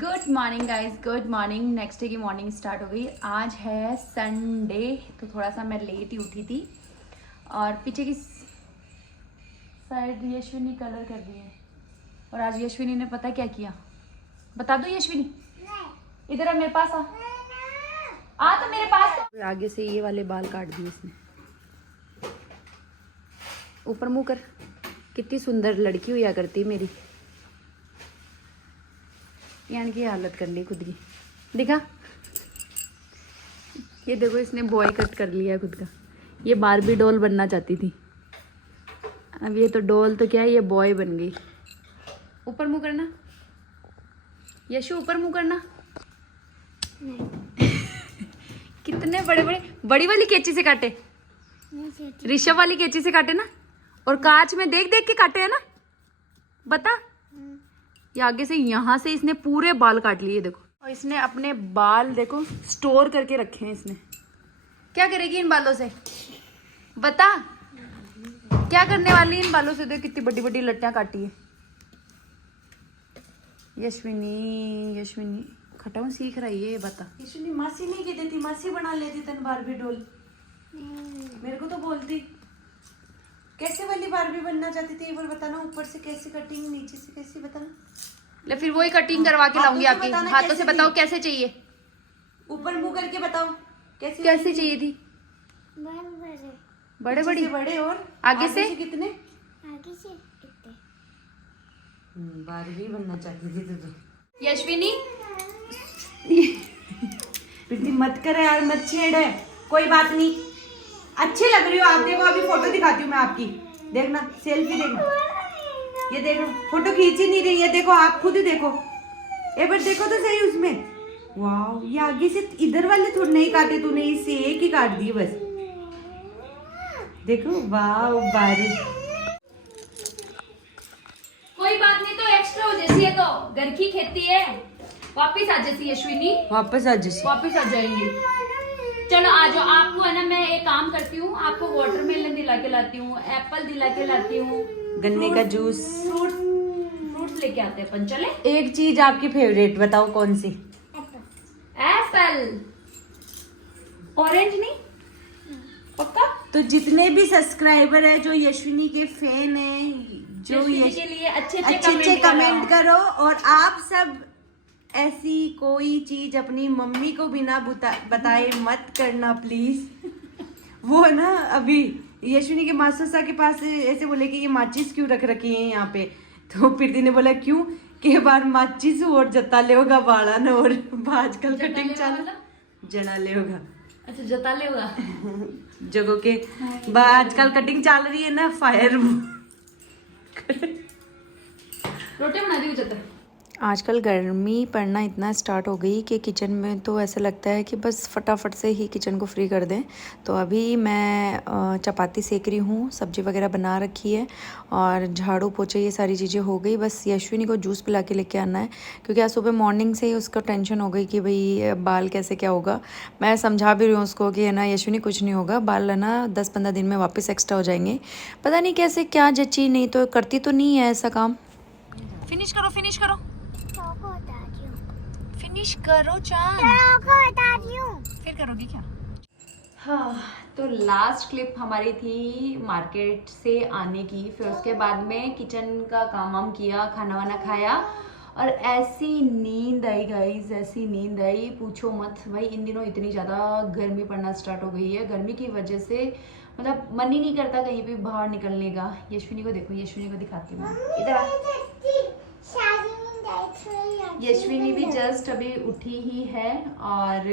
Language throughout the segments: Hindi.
Good morning guys, good morning. Next day की मॉर्निंग स्टार्ट हो गई। आज है संडे, तो थोड़ा सा मैं लेट ही उठी थी और पीछे की साइड यशविनी कलर कर दी है। और आज यशविनी ने पता क्या किया, बता दो यशविनी। इधर आ, मेरे पास आ तो मेरे पास। तो आगे से ये वाले बाल काट दिए इसने। ऊपर मुंह कर, कितनी सुंदर लड़की हुआ करती मेरी। यानी कि हालत कर ली खुद की, दिखा। ये देखो, इसने बॉय कट कर लिया खुद का। ये बारबी डॉल बनना चाहती थी, अब ये तो डॉल तो क्या है, ये बॉय बन गई। ऊपर मुंह करना यशु, ऊपर मुंह करना। कितने बड़े बड़े, बड़ी वाली कैंची से काटे, ऋषभ वाली कैंची से काटे ना, और कांच में देख देख के काटे है ना, बता। ये आगे से यहाँ से इसने पूरे बाल काट लिए देखो। और इसने अपने बाल देखो स्टोर करके रखे हैं इसने। क्या करेगी इन बालों से, बता। क्या करने वाली इन बालों से, देख कितनी बड़ी बड़ी लट्टियां काटी है। यशविनी, यशविनी खटाऊ सीख रही है, ये बता। यशविनी मासी नहीं की देती, मासी बना लेती तन बारबी डॉल। मेरे को तो बोलती कैसे वाली बारबी बनना चाहती थी, एक बार बताना। ऊपर से कैसे कटिंग, नीचे से कैसे, बताना। ले फिर वही कटिंग करवा के लाऊंगी आपकी। हाथों से बताओ कैसे चाहिए, ऊपर मुंह करके बताओ कैसे कैसे चाहिए थी। बड़े बड़े बड़े, और आगे से कितने, आगे से कितने। बारबी बनना चाहती थी तो यशविनी प्रीति मत करे यार, मत छेड़ है। कोई बात नहीं, अच्छे लग रही हो आप। देखो अभी फोटो दिखाती हूँ मैं आपकी, देखना सेल्फी देखना। ये देखो फोटो खींच ही नहीं रही है, देखो आप खुद ही देखो एक बार, देखो तो सही उसमें। वाह, ये आगे से इधर वाले थोड़े नहीं काटे तूने, इससे एक ही काट दिए बस। देखो वाह, बारिश। कोई बात नहीं, तो एक्स्ट्रा हो जैसी है तो घर की खेती है। वापिस आ जैसी यशविनी, वापस आ जैसी, वापिस आ जाएंगी। चलो आ जाओ। आपको है ना, मैं एक काम करती हूँ, आपको वाटरमेलन दिला के लाती हूँ, एप्पल दिला के लाती हूँ, गन्ने का जूस, फ्रूट्स लेके आते हैं अपन। चले। एक चीज आपकी फेवरेट बताओ कौन सी। एप्पल, ऑरेंज नहीं, पक्का। तो जितने भी सब्सक्राइबर है जो यशविनी के फैन है, जो यशविनी के लिए अच्छे अच्छे कमेंट करो। और आप सब ऐसी कोई चीज अपनी मम्मी को बिना बताए मत करना प्लीज। वो ना अभी यशविनी के मास्टर के पास ऐसे बोले कि ये माचिस क्यों रख रखी है यहाँ पे, तो प्रीति ने बोला क्यों, के बार माचिस और जता ले होगा बाड़ा न, और आजकल कटिंग चाल जना ले होगा। अच्छा, जता ले होगा जगह के आजकल कटिंग चल रही है ना, फायर। रोटी बना दी जता। आजकल गर्मी पड़ना इतना स्टार्ट हो गई कि किचन में तो ऐसा लगता है कि बस फटाफट से ही किचन को फ्री कर दें। तो अभी मैं चपाती सेक रही हूँ, सब्जी वगैरह बना रखी है और झाड़ू पोछे ये सारी चीज़ें हो गई। बस यशविनी को जूस पिला के लेके आना है, क्योंकि आज सुबह मॉर्निंग से ही उसका टेंशन हो गई कि भाई बाल कैसे क्या होगा। मैं समझा भी रही हूँ उसको कि है ना यशविनी कुछ नहीं होगा, बाल है ना 10-15 दिन में वापस एक्स्ट्रा हो जाएंगे। पता नहीं कैसे क्या जची, नहीं तो करती तो नहीं है ऐसा काम। फिनिश करो, फिनिश करो, फिनिश करो चांद। फिर करोगी क्या। हाँ, तो लास्ट क्लिप हमारी थी मार्केट से आने की। फिर उसके बाद में किचन का काम वाम किया, खाना वाना खाया, और ऐसी नींद आई गाइस, ऐसी नींद आई पूछो मत भाई। इन दिनों इतनी ज़्यादा गर्मी पड़ना स्टार्ट हो गई है, गर्मी की वजह से मतलब मन ही नहीं करता कहीं भी बाहर निकलने का। यशविनी को देखो, यशविनी को दिखाती हूँ, इधर आ। यशविनी भी जस्ट अभी उठी ही है, और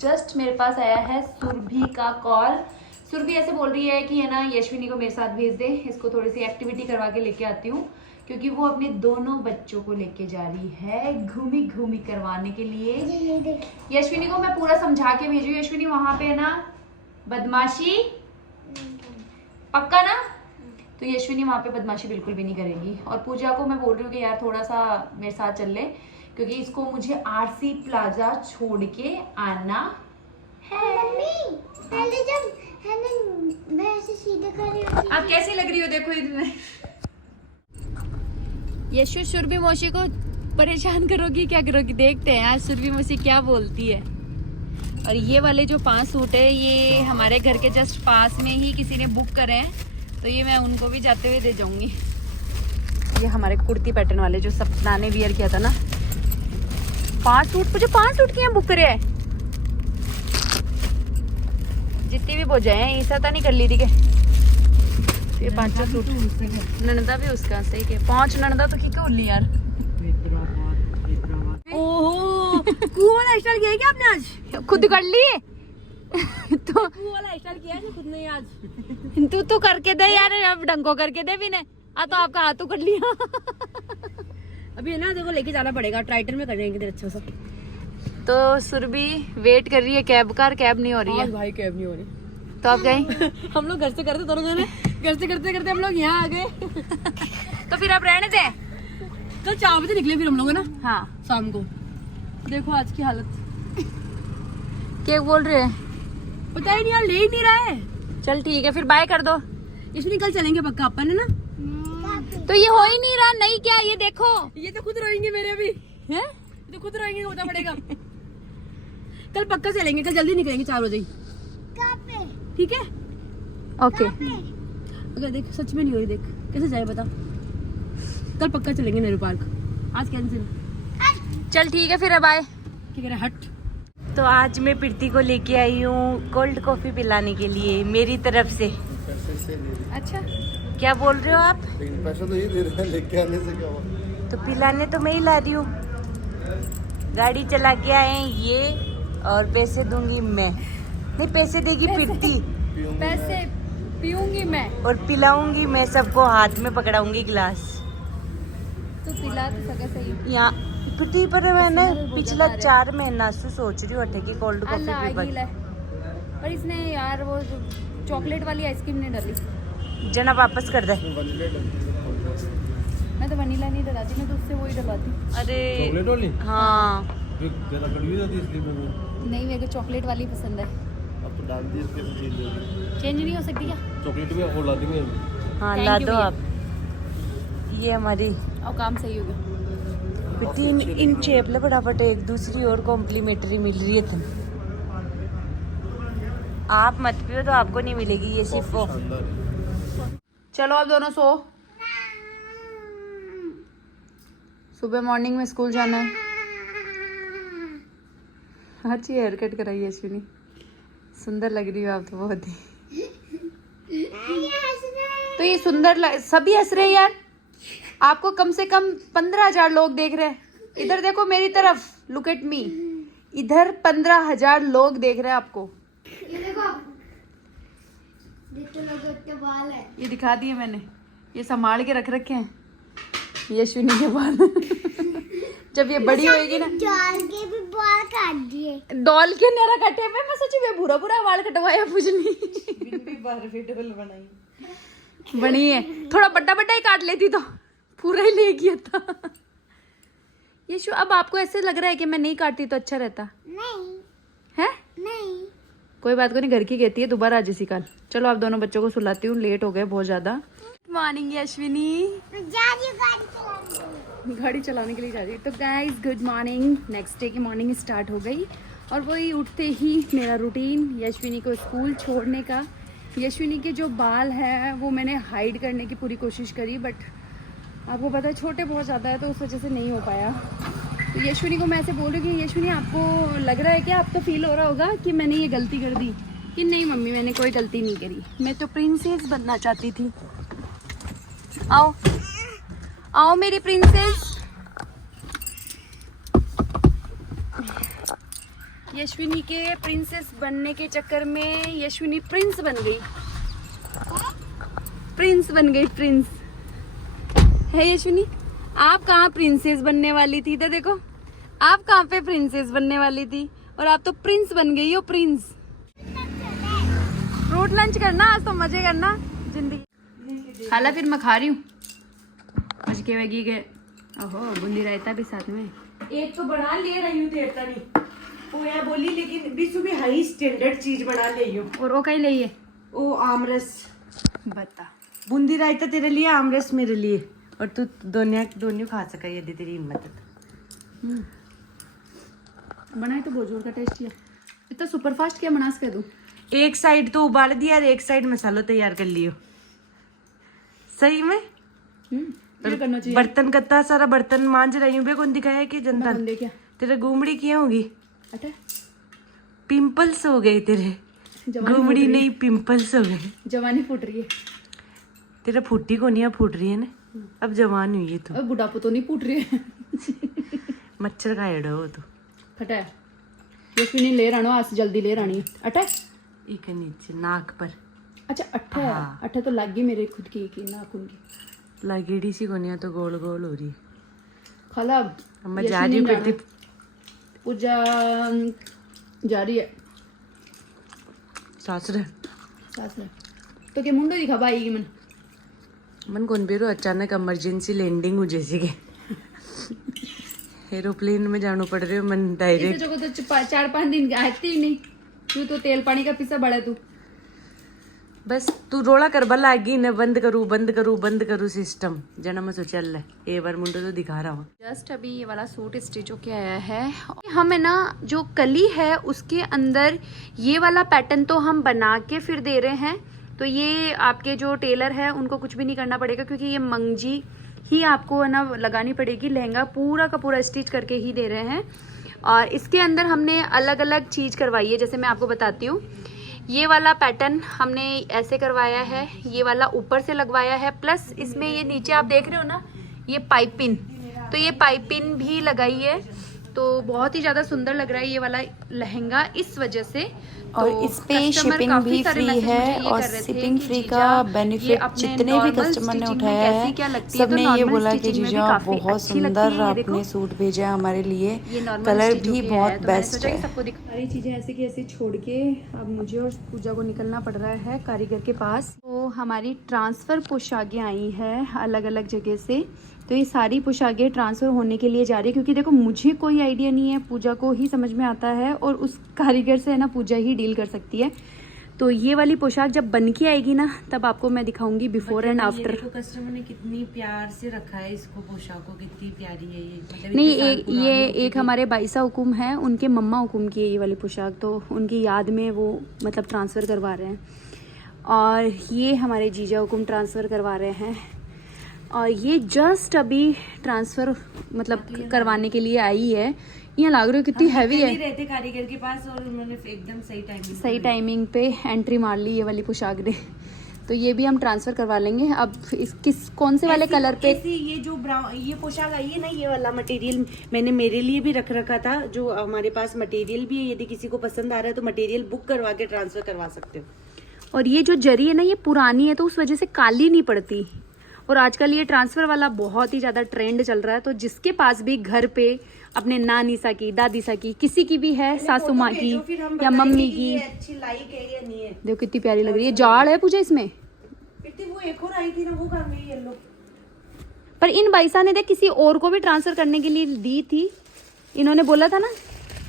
जस्ट मेरे पास आया है सुरभि का कॉल। सुरभि ऐसे बोल रही है कि है ना यशविनी को मेरे साथ भेज दे, इसको थोड़ी सी एक्टिविटी करवा के लेके आती हूँ, क्योंकि वो अपने दोनों बच्चों को लेके जा रही है घूमी घूमी करवाने के लिए। यशविनी को मैं पूरा समझा के भेजू। यशविनी वहां पे है ना बदमाशी, पक्का ना। तो यशविनी वहाँ पे बदमाशी बिल्कुल भी नहीं करेगी। और पूजा को मैं बोल रही हूँ कि यार थोड़ा सा मेरे साथ चल ले, क्योंकि इसको मुझे आरसी प्लाजा छोड़ के आना है। पहले जब है ना मैं ऐसे सीधा कर रही हूँ। आप कैसी लग रही हो देखो इधर। यशु सुरभि मौसी को परेशान करोगी क्या करोगी, देखते हैं आज सुरभि मौसी क्या बोलती है। और ये वाले जो 5 सूट है ये हमारे घर के जस्ट पास में ही किसी ने बुक करे हैं, तो ये मैं उनको भी जाते हुए दे जाऊंगी। ये हमारे कुर्ती पैटर्न वाले जो सपना ने वियर किया था ना, 5 सूट, मुझे 5 सूट किए बुक करे हैं। जितनी भी बोझे हैं ईसा तो नहीं कर ली थी के ये 5 सूट। ननदा भी उसका सही के 5 ननदा तो की उल्ली यार। ओहो कुआं वाला स्टाइल किया है क्या आपने आज? खुद कर लिए तो कुआं वाला स्टाइल किया है खुद ने आज? तू तो करके दे यार, अब ढंगो करके दे भी ने तो आपका हाथ तो कर लिया। अभी है ना देखो लेके जाना पड़ेगा, ट्राइटन में करेंगे किधर अच्छा सा। तो सुरभि वेट कर रही है कैब का, कैब नहीं हो रही है। भाई कैब नहीं हो रही तो आप गए हम लोग घर से करते दोनों जने, घर से करते करते हम लोग यहाँ आ गए। तो फिर आप रहने दें। कल 4 बजे निकले फिर हम लोग ना हाँ शाम को। देखो आज की हालत, क्या बोल रहे हैं? पता ही नहीं यार, ले ही नहीं रहा है। चल ठीक है फिर बाय कर दो। इसमें कल चलेंगे पक्का अपन है ना। तो ये हो ही नहीं रहा, नहीं क्या ये देखो, ये तो खुद रोएंगे मेरे अभी हैं? ये तो खुद रोएंगे, होना पड़ेगा। कल पक्का चलेंगे, कल जल्दी निकलेंगे 4 बजे ही, ठीक है? ओके अगर देख सच में नहीं हो रही, देख कैसे जाए बता। कल पक्का चलेंगे नेहरू पार्क, आज कैंसिल। चल ठीक है फिर अब आए। ठीक है हट। तो आज मैं प्रीति को लेके आई हूँ कोल्ड कॉफी पिलाने के लिए मेरी तरफ से। अच्छा क्या बोल रहे हो आप? पैसा तो ये दे रहे हैं, लेके आने से क्या हुआ? तो पिलाने तो मैं ही ला रही हूँ, गाड़ी चला के आए हैं ये, और पैसे दूंगी मैं, नहीं पैसे देगी प्रीति, पैसे पीऊंगी मैं और पिलाऊंगी मैं सबको, हाथ में पकड़ाऊंगी गिलास। तो पिला तो सके सही। यहाँ प्रीति पर मैंने पिछला 4 महीना से सोच रही हूँ कि कोल्ड कॉफी अल्लाह पीवा। गीला है। पर इसने यार वो चॉकलेट वाली आइसक्रीम नहीं डाली। जना वापस कर दे। मैं तो वनीला नहीं डलाती, मैं तो उससे वही डलाती। अरे चॉकलेट वाली हाँ जरा कड़वी जाती है इसलिए मैं नहीं मेरे को चॉकलेट वाली पसंद है। अब तो डाल दी इसके चेंज होगी। चेंज नहीं हो सकती क्या? चॉकलेट भी और ला देंगे हम। हाँ Thank ला you दो भैया। आप। ये हमारी और काम सही हो गया। बेटी इन चेपले फटाफट एक दूसरी और कॉम्प्लीमेंट्री मिल रही है तुम। आप मत पियो तो आपको नहीं मिलेगी, ये सिर्फ वो। शानदार है। चलो अब दोनों सो, सुबह मॉर्निंग में स्कूल जाना है। अच्छी हेयर कट कराई है अश्विनी, सुंदर लग रही हो आप तो बहुत ही। तो ये सुंदर सभी हंस रहे हैं यार, आपको कम से कम 15,000 लोग देख रहे हैं। इधर देखो मेरी तरफ, लुक एट मी, इधर 15,000 लोग देख रहे हैं आपको। बाल है। ये दिखा दिए मैंने, ये संभाल के रख रखे हैं ये अश्विनी के बाल। जब ये बड़ी होएगी ना, डाल के भी बाल काट दिए। डॉल के नेरा कटे में मैं सोची मैं भूरा भूरा बाल कटवाया पूजनी। बनी है, थोड़ा बड़ा बड़ा ही काट लेती तो पूरा ही ले गया था। ये शो अब आपको ऐसे लग रहा है कि मैं नहीं काटती तो अच्छा रहता नहीं है? नहीं कोई बात को नहीं, घर की कहती है, दोबारा आज इसी काल। चलो आप दोनों बच्चों को सुलाती हूँ, लेट हो गए बहुत ज्यादा। गुड मॉर्निंग अश्विनी, मैं जा रही हूँ गाड़ी चलाने। गाड़ी चलाने के लिए जा रही है। तो guys good morning, next day की मॉर्निंग स्टार्ट हो गई और वही उठते ही मेरा रूटीन यशविनी को स्कूल छोड़ने का। यशविनी के जो बाल हैं वो मैंने हाइड करने की पूरी कोशिश करी, बट आपको पता है छोटे बहुत ज़्यादा है तो उस वजह से नहीं हो पाया। तो यशविनी को मैं ऐसे बोल रही कि यशविनी आपको लग रहा है कि आपको फील हो रहा होगा कि मैंने ये गलती कर दी, कि नहीं मम्मी मैंने कोई गलती नहीं करी, मैं तो प्रिंसेस बनना चाहती थी। आओ आओ मेरी प्रिंसेस। यशविनी के प्रिंसेस बनने के चक्कर में यशविनी प्रिंस बन गई, प्रिंस बन गई, प्रिंस है यशविनी। आप कहाँ प्रिंसेस बनने वाली थी? तो देखो आप कहाँ पे प्रिंसेस बनने वाली थी और आप तो प्रिंस बन गई हो, प्रिंस। फ्रूट लंच करना आज तो, मजे करना जिंदगी। खाला फिर मैं खा रही हूँ आज के वेगी के, ओहो बूंदी रायता भी साथ में। एक तो बना ले रही हूँ देर तक पोया बोली, लेकिन बीसू भी हाई स्टैंडर्ड चीज बना ले हूँ। और वो कहीं ले ओ आमरस, बता, बूंदी रायता तेरे लिए, आमरस मेरे लिए, और तू दोनों खा सका यदि तेरी हिम्मत है। बनाए तो बहुत जोर का टेस्ट किया, इतना सुपर फास्ट क्या मनास कह दूं। एक साइड तो उबाल दिया और एक साइड मसालो तैयार कर लियो। सही में ये करना चाहिए। बर्तन कत्ता सारा बर्तन मांज रही हूँ बे, कौन दिखाया है कि जनता बंदे क्या तेरे गुमड़ी किया होगी, अटे पिंपल्स हो गए तेरे। जवानी गुमड़ी फूट रही नहीं पिंपल्स हो गए है, जवानी फूट रही है। तेरा। फूटी को नहीं फूट रही है ना, अब जवान हुई है तू। अब बुढ़ापो तो नहीं फूट रही है। मच्छर का एड़ा हो तू। फटा है यशविनी ले रानो आज जल्दी ले रानी अटे एक नीचे नाक पर अच्छा अट्ठा है। अट्ठा तो लग गई मेरे खुद की नाखून की लगेड़ी सी कोनिया तो गोल गोल हो रही है। खाला अब मैं जा रही हूँ बेटी, पूजा जा रही है सासरे सास है तो के मुंडो दिखा भाई की मन कौन बेरो अचानक इमरजेंसी लैंडिंग हो जैसे के एरोप्लेन में जानो पड़ रहे हो मन डायरेक्ट। जगह तो 4-5 दिन आती ही नहीं तू तो तेल पानी का पिसा बड़ा तू बस तू रोड़ा कर बला आगी न बंद करूँ सिस्टम जना मैं सोचल है ए बार मुंडो तो दिखा रहा हूँ। जस्ट अभी ये वाला सूट स्टिच होके आया है। हम है ना जो कली है उसके अंदर ये वाला पैटर्न तो हम बना के फिर दे रहे हैं, तो ये आपके जो टेलर है उनको कुछ भी नहीं करना पड़ेगा क्योंकि ये मंगजी ही आपको है ना लगानी पड़ेगी। लहंगा पूरा का पूरा स्टिच करके ही दे रहे हैं और इसके अंदर हमने अलग अलग चीज करवाई है। जैसे मैं आपको बताती हूँ, ये वाला पैटर्न हमने ऐसे करवाया है, ये वाला ऊपर से लगवाया है, प्लस इसमें ये नीचे आप देख रहे हो ना ये पाइपिंग, तो ये पाइपिंग भी लगाई है, तो बहुत ही ज़्यादा सुंदर लग रहा है ये वाला लहंगा इस वजह से। और तो इस पे कस्टमर शिपिंग काफी भी सारे फ्री मैसेज मुझे है ये और कर रहे थे शिपिंग कि फ्री जीजा, का ये बेनिफिट अपने जितने भी normal कस्टमर ने stitching में उठाया कैसी है क्या लगती है, तो सबने ये normal बोला कि stitching में भी जीजा काफी बहुत अच्छी लगती सुंदर है। ये देखो, आपने सूट भेजा है हमारे लिए, ये normal कलर stitch भी होके बहुत आया है, तो मैंने बेस्ट सोचा कि है। सबको सारी चीज़ें ऐसे की ऐसे छोड़ के अब मुझे और पूजा को निकलना पड़ रहा है कारीगर के पास। तो हमारी ट्रांसफ़र पोशाकें आई है अलग अलग जगह से, तो ये सारी पोशाकें ट्रांसफ़र होने के लिए जा रही है क्योंकि देखो मुझे कोई आइडिया नहीं है, पूजा को ही समझ में आता है और उस कारीगर से है ना पूजा ही डील कर सकती है। तो ये वाली पोशाक जब बन के आएगी ना तब आपको मैं दिखाऊंगी बिफोर एंड आफ्टर। देखो कस्टमर ने कितनी प्यार से रखा है इसको, पोशाक को कितनी प्यारी है ये, मतलब नहीं इतने साल पुरानी ये होगी एक हमारे बाईसा हुकुम है, उनके मम्मा हुकुम की है ये वाली पोशाक, तो उनकी याद में वो मतलब ट्रांसफ़र करवा रहे हैं। और ये हमारे जीजा हुकुम ट्रांसफ़र करवा रहे हैं और ये जस्ट अभी ट्रांसफ़र मतलब करवाने के लिए आई है। यहाँ लग रही है कितनी हैवी है। रहते कारीगर के पास और उन्होंने एकदम सही टाइमिंग पे एंट्री मार ली ये वाली पोशाक ने, तो ये भी हम ट्रांसफ़र करवा लेंगे। अब इस कौन से वाले कलर पे ये जो ब्राउन ये पोशाक आई है ना, ये वाला मटेरियल मैंने मेरे लिए भी रख रखा था, जो हमारे पास मटेरियल भी है, यदि किसी को पसंद आ रहा है तो मटेरियल बुक करवा के ट्रांसफर करवा सकते हो। और ये जो जरी है ना ये पुरानी है तो उस वजह से काली नहीं पड़ती, और आजकल ये ट्रांसफ़र वाला बहुत ही ज़्यादा ट्रेंड चल रहा है। तो जिसके पास भी घर पे अपने नानी सा की, दादी सा की, किसी की भी है, सासू माँ की या मम्मी की, अच्छी लाइक है या नहीं है। देखो कितनी प्यारी लग रही है। जाड़ है पूजा इसमें, वो एक और आई थी ना, वो कहाँ गई येलो। पर इन बाईसा ने देख किसी और को भी ट्रांसफर करने के लिए दी थी, इन्होंने बोला था ना।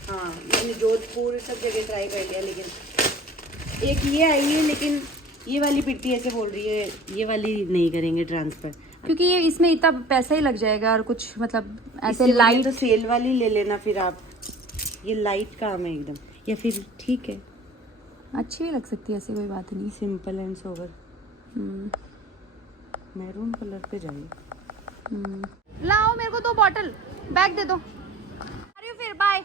हाँ मैंने जोधपुर सब जगह ट्राई कर लिया, लेकिन एक ये आई है, लेकिन ये वाली पिट्टी ऐसे बोल रही है ये वाली नहीं करेंगे ट्रांसफर, क्योंकि ये इसमें इतना पैसा ही लग जाएगा और कुछ मतलब ऐसे इससे लाइट। तो सेल वाली ले लेना फिर आप, ये लाइट काम है एकदम, या फिर ठीक है अच्छी भी लग सकती है, ऐसी कोई बात नहीं। Simple and sober maroon colour पे जाइए। लाओ मेरे को 2 बॉटल, बैग दे दो। अरे फिर बाय।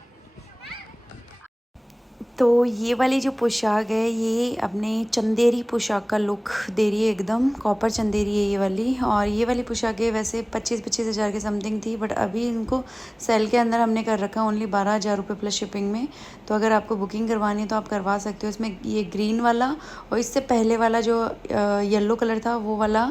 तो ये वाली जो पोशाक है ये अपने चंदेरी पोशाक का लुक दे रही है, एकदम कॉपर चंदेरी है ये वाली। और ये वाली पोशाकें वैसे 25-25 हज़ार के समथिंग थी, बट अभी इनको सेल के अंदर हमने कर रखा ओनली 12,000 रुपये प्लस शिपिंग में। तो अगर आपको बुकिंग करवानी है तो आप करवा सकते हो। इसमें ये ग्रीन वाला और इससे पहले वाला जो येलो कलर था वो वाला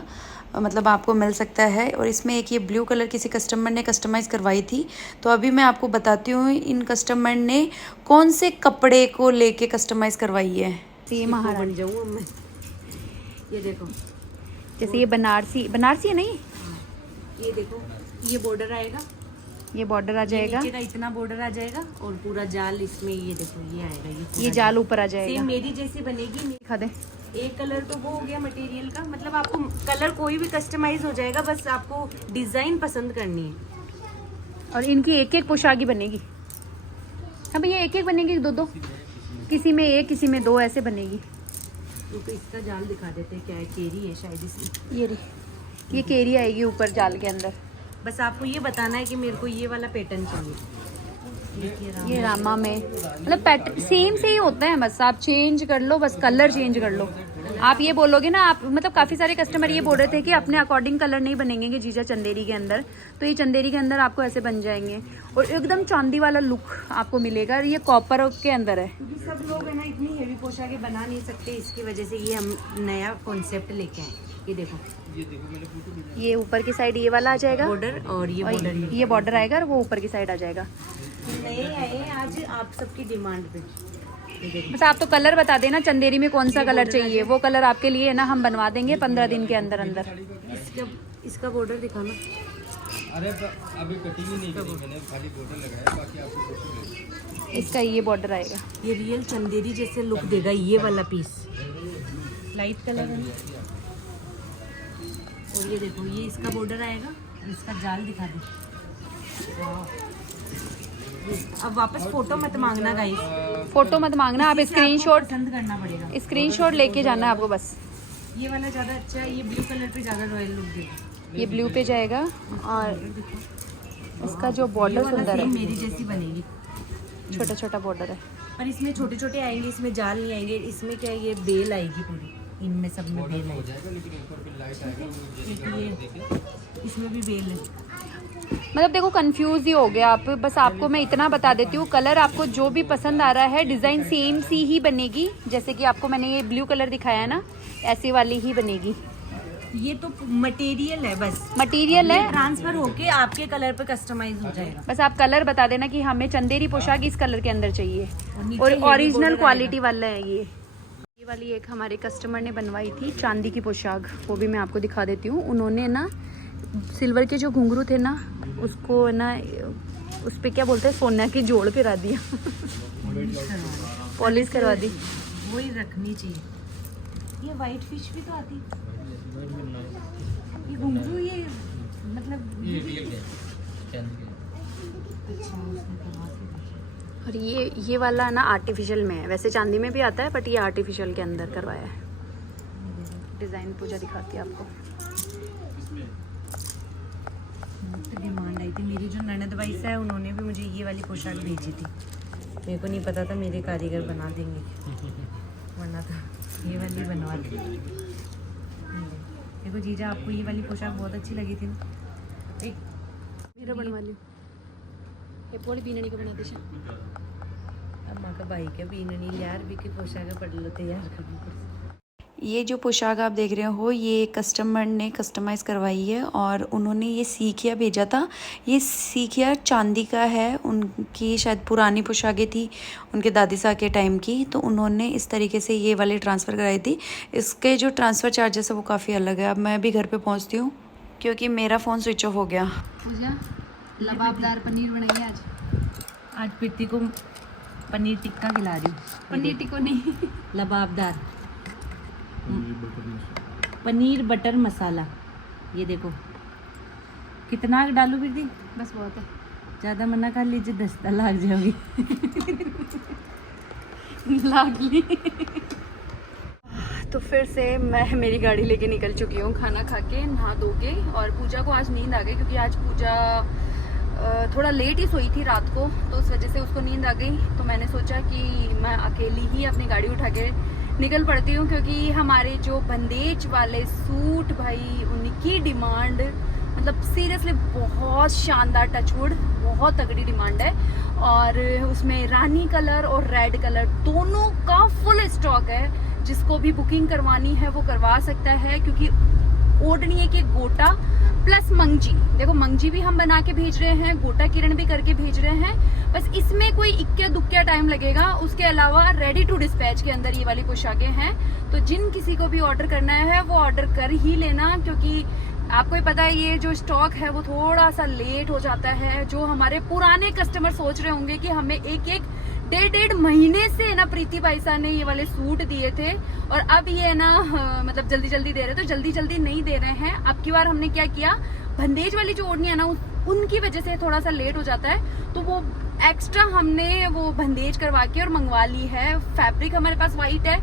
मतलब आपको मिल सकता है, और इसमें एक ये ब्लू कलर किसी कस्टमर ने कस्टमाइज़ करवाई थी। तो अभी मैं आपको बताती हूँ इन कस्टमर ने कौन से कपड़े को लेके कस्टमाइज़ करवाई है। ये महारानी बन जाऊँ मैं, ये देखो जैसे ये बनारसी है नहीं, ये देखो ये बॉर्डर आएगा, ये बॉर्डर आ जाएगा, नीचे का इतना बॉर्डर आ जाएगा और पूरा जाल इसमें, ये देखो ये आएगा, ये जाल ऊपर आ जाएगा। सेम मेरी जैसी बनेगी। दिखा दे। एक कलर तो वो हो गया मटेरियल का, मतलब आपको कलर कोई भी कस्टमाइज हो जाएगा, बस आपको डिजाइन पसंद करनी है। और इनकी एक एक पोशाक ही बनेगी। हाँ भैया, एक एक बनेगी, दो दो, किसी में एक किसी में दो, ऐसे बनेगी। तो इसका जाल दिखा देते हैं, क्या है, केरी है शायद इसमें। ये केरी आएगी ऊपर जाल के अंदर। बस आपको ये बताना है कि मेरे को ये वाला पैटर्न चाहिए। ये रामा में मतलब पैटर्न सेम से ही होता है, बस आप चेंज कर लो, बस कलर चेंज कर लो। आप ये बोलोगे ना, आप मतलब काफ़ी सारे कस्टमर ये बोल रहे थे कि अपने अकॉर्डिंग कलर नहीं बनेंगे कि जीजा चंदेरी के अंदर, तो ये चंदेरी के अंदर आपको ऐसे बन जाएंगे और एकदम चांदी वाला लुक आपको मिलेगा। ये कॉपर के अंदर है। क्योंकि सब लोग है ना इतनी हेवी पोशाकें बना नहीं सकते, इसकी वजह से ये हम नया कॉन्सेप्ट लेके आए। ये देखो, ये ऊपर की साइड ये वाला आ जाएगा बॉर्डर, और ये बॉर्डर, ये बॉर्डर आएगा और वो ऊपर की साइड आ जाएगा। नए आए हैं आज आप सबकी डिमांड पे। ये देखो, बस आप तो कलर बता देना चंदेरी में कौन सा कलर चाहिए, वो कलर आपके लिए है ना हम बनवा देंगे 15 दिन के अंदर अंदर। इसका बॉर्डर दिखाना। अरे अभी कटिंग ही नहीं करी मैंने, खाली बॉर्डर लगाया, बाकी आपको फोटो ले। इसका ये बॉर्डर आएगा। ये रियल चंदेरी जैसे लुक देगा ये वाला पीस, लाइट कलर है। और ये देखो, ये इसका बॉर्डर आएगा, इसका जाल दिखा दे। अब वापस फोटो मत मांगना गाइस, फोटो मत मांगना, आप स्क्रीनशॉट पसंद करना पड़ेगा। स्क्रीनशॉट लेके जाना है आपको बस। ये वाला ज़्यादा अच्छा है, ये ब्लू कलर पे ज़्यादा रॉयल लुक देगा। ये ब्लू पे जाएगा और इसका जो बॉर्डर सुंदर है, मेरी जैसी बनेगी, छोटा छोटा बॉर्डर है। पर इसमें छोटे छोटे आएंगे, इसमें जाल नहीं आएंगे। इसमें क्या है, ये बेल आएगी पूरी, इनमें सब में बेल आएगी। इसमें भी बेल है। मतलब देखो कंफ्यूज ही हो गया आप, बस आपको मैं इतना बता देती हूँ, कलर आपको जो भी पसंद आ रहा है, डिज़ाइन सेम सी ही बनेगी। जैसे कि आपको मैंने ये ब्लू कलर दिखाया ना, ऐसी वाली ही बनेगी। ये तो मटेरियल है, बस मटेरियल है, ट्रांसफर होके आपके कलर पे कस्टमाइज हो जाएगा। बस आप कलर बता देना कि हमें चंदेरी पोशाक इस कलर के अंदर चाहिए नीचे और heavy ओरिजिनल border क्वालिटी वाला है ये वाली एक हमारे कस्टमर ने बनवाई थी चांदी की पोशाक, वो भी मैं आपको दिखा देती हूँ। उन्होंने ना सिल्वर के जो घुंघरू थे ना, उसको ना उस पे क्या बोलते हैं, सोना की जोड़ पे रख दिया, पॉलिश करवा दी। वही रखनी चाहिए। ये वाइट फिश भी तो आती है, ये घुंघरू, ये मतलब और ये वाला ना आर्टिफिशियल में है, वैसे चांदी में भी आता है बट ये आर्टिफिशियल के अंदर करवाया है। डिज़ाइन पूजा दिखाती है आपको। डिमांड आई थी मेरी, जो ननद वाइस है उन्होंने भी मुझे ये वाली पोशाक भेजी थी। मेरे को नहीं पता था मेरे कारीगर बना देंगे, वरना था ये वाली बनवा दी। देखो जीजा, आपको ये वाली पोशाक बहुत अच्छी लगी थी ना, एक मेरा बनवा लियो, ये पूरी बीननी को बना दे। अब माँ का भाई क्या बीननी यार, भी की पोशाक पड़ लो तैयार करनी। ये जो पोशाक आप देख रहे हो ये कस्टमर ने कस्टमाइज़ करवाई है और उन्होंने ये सीखिया भेजा था। ये सीखिया चांदी का है, उनकी शायद पुरानी पोशाकें थी उनके दादी साहब के टाइम की, तो उन्होंने इस तरीके से ये वाली ट्रांसफ़र कराई थी। इसके जो ट्रांसफ़र चार्जेस है वो काफ़ी अलग है। अब मैं भी घर पे पहुंचती हूँ क्योंकि मेरा फ़ोन स्विच ऑफ हो गया। पूजा लबाबदार पनीर बनाई है आज प्रीति को पनीर टिक्का खिला रही हूँ। पनीर टिक्को नहीं, लबाबदार पनीर बटर मसाला। ये देखो कितना डालू प्रीति, बस बहुत है। ज़्यादा मना कर लीजिए, दस्ता लाग जाओगी। लागली। तो फिर से मैं मेरी गाड़ी लेके निकल चुकी हूँ, खाना खा के नहा धो के। और पूजा को आज नींद आ गई क्योंकि आज पूजा थोड़ा लेट ही सोई थी रात को, तो उस वजह से उसको नींद आ गई। तो मैंने सोचा कि मैं अकेली ही अपनी गाड़ी उठा के निकल पड़ती हूँ, क्योंकि हमारे जो बंदेज वाले सूट भाई उनकी डिमांड मतलब सीरियसली बहुत शानदार, टचवुड बहुत तगड़ी डिमांड है। और उसमें रानी कलर और रेड कलर दोनों का फुल स्टॉक है। जिसको भी बुकिंग करवानी है वो करवा सकता है, क्योंकि ओढ़नी है कि गोटा प्लस मंगजी। देखो मंगजी भी हम बना के भेज रहे हैं, गोटा किरण भी करके भेज रहे हैं। बस इसमें कोई इक्का दुक्का टाइम लगेगा, उसके अलावा रेडी टू डिस्पैच के अंदर ये वाली पोशाकें हैं। तो जिन किसी को भी ऑर्डर करना है वो ऑर्डर कर ही लेना, क्योंकि आपको ही पता है ये जो स्टॉक है वो थोड़ा सा लेट हो जाता है। जो हमारे पुराने कस्टमर सोच रहे होंगे कि हमें एक डेढ़ महीने से ना प्रीति भाई साहब ने ये वाले सूट दिए थे और अब ये ना मतलब जल्दी दे रहे, तो जल्दी नहीं दे रहे हैं। अब की बार हमने क्या किया, बंदेज वाली जो ओढ़नी है ना उनकी वजह से थोड़ा सा लेट हो जाता है, तो वो एक्स्ट्रा हमने वो बंदेज करवा के और मंगवा ली है। फैब्रिक हमारे पास वाइट है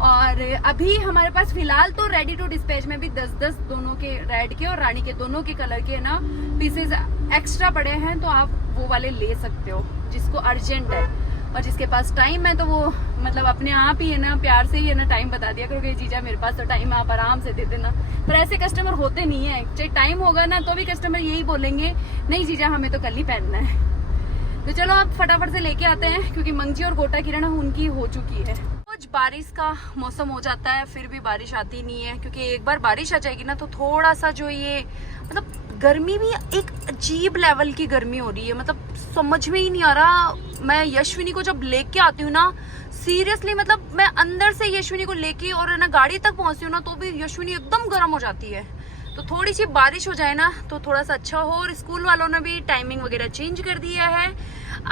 और अभी हमारे पास फिलहाल तो रेडी टू डिस्पैच में भी 10-10 दोनों के, रेड के और रानी के दोनों के कलर के ना पीसेज एक्स्ट्रा पड़े हैं, तो आप वो वाले ले सकते हो जिसको अर्जेंट है। और जिसके पास टाइम है तो वो मतलब अपने आप ही है ना, प्यार से ही है ना टाइम बता दिया करो कि जीजा मेरे पास तो टाइम है, आप आराम से दे देना। पर ऐसे कस्टमर होते नहीं है, चाहे टाइम होगा ना तो भी कस्टमर यही बोलेंगे नहीं जीजा हमें तो कल ही पहनना है। तो चलो आप फटाफट से लेके आते हैं क्योंकि मंगजी और गोटा किरण उनकी हो चुकी है। कुछ बारिश का मौसम हो जाता है फिर भी बारिश आती नहीं है, क्योंकि एक बार बारिश आ जाएगी ना तो थोड़ा सा जो ये मतलब गर्मी भी एक अजीब लेवल की गर्मी हो रही है, मतलब समझ में ही नहीं आ रहा। मैं यशविनी को जब लेके आती हूँ ना सीरियसली, मतलब मैं अंदर से यशविनी को लेके और है ना गाड़ी तक पहुंचती हूँ ना तो भी यशविनी एकदम गर्म हो जाती है। तो थोड़ी सी बारिश हो जाए ना तो थोड़ा सा अच्छा हो। और स्कूल वालों ने भी टाइमिंग वगैरह चेंज कर दिया है।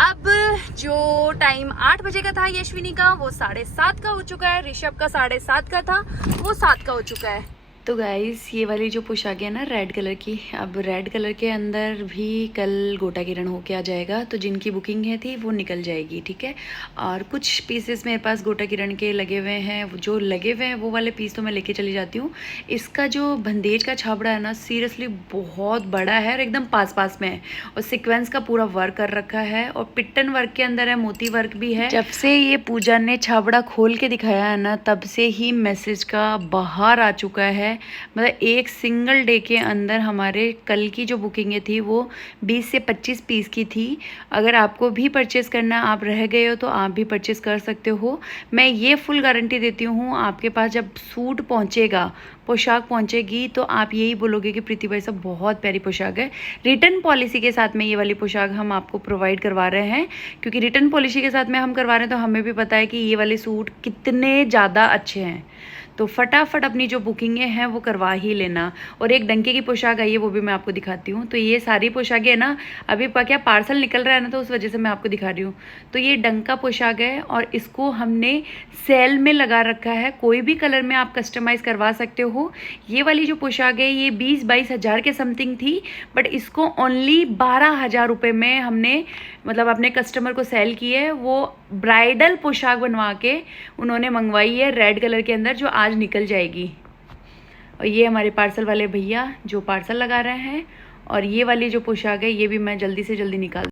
अब जो टाइम 8 बजे का था यशविनी का वो 7:30 का हो चुका है, ऋषभ का 7:30 का था वो 7 का हो चुका है। तो गाइस ये वाली जो पोशाक है ना रेड कलर की, अब रेड कलर के अंदर भी कल गोटा किरण होके आ जाएगा, तो जिनकी बुकिंग है थी वो निकल जाएगी, ठीक है। और कुछ पीसेस मेरे पास गोटा किरण के लगे हुए हैं, जो लगे हुए हैं वो वाले पीस तो मैं लेके चली जाती हूँ। इसका जो बंदेज का छाबड़ा है ना सीरियसली बहुत बड़ा है और एकदम पास पास में है, और सिक्वेंस का पूरा वर्क कर रखा है और पिट्टन वर्क के अंदर है, मोती वर्क भी है। जब से ये पूजा ने छाबड़ा खोल के दिखाया है ना तब से ही मैसेज का बाहर आ चुका है। मतलब एक सिंगल डे के अंदर हमारे कल की जो बुकिंगें थी वो 20 से 25 पीस की थी। अगर आपको भी परचेज़ करना, आप रह गए हो तो आप भी परचेज़ कर सकते हो। मैं ये फुल गारंटी देती हूँ, आपके पास जब सूट पहुँचेगा, पोशाक पहुँचेगी तो आप यही बोलोगे कि प्रीति भाई साहब बहुत प्यारी पोशाक है। रिटर्न पॉलिसी के साथ में ये वाली पोशाक हम आपको प्रोवाइड करवा रहे हैं, क्योंकि रिटर्न पॉलिसी के साथ में हम करवा रहे हैं तो हमें भी पता है कि ये वाले सूट कितने ज़्यादा अच्छे हैं। तो फटाफट अपनी जो बुकिंगें हैं वो करवा ही लेना। और एक डंके की पोशाक आई है वो भी मैं आपको दिखाती हूँ। तो ये सारी पोशाकें है ना, अभी क्या पार्सल निकल रहा है ना तो उस वजह से मैं आपको दिखा रही हूँ। तो ये डंका पोशाक है और इसको हमने सेल में लगा रखा है, कोई भी कलर में आप कस्टमाइज़ करवा सकते हो। ये वाली जो पोशाक है ये 20-22 हज़ार के समथिंग थी, बट इसको ओनली 12,000 रुपये में हमने मतलब अपने कस्टमर को सेल की है। वो ब्राइडल पोशाक बनवा के उन्होंने मंगवाई है रेड कलर के अंदर, जो आज निकल जाएगी। और ये हमारे पार्सल वाले भैया जो पार्सल लगा रहे हैं, और ये वाली जो पोशाक है ये भी मैं जल्दी से जल्दी निकाल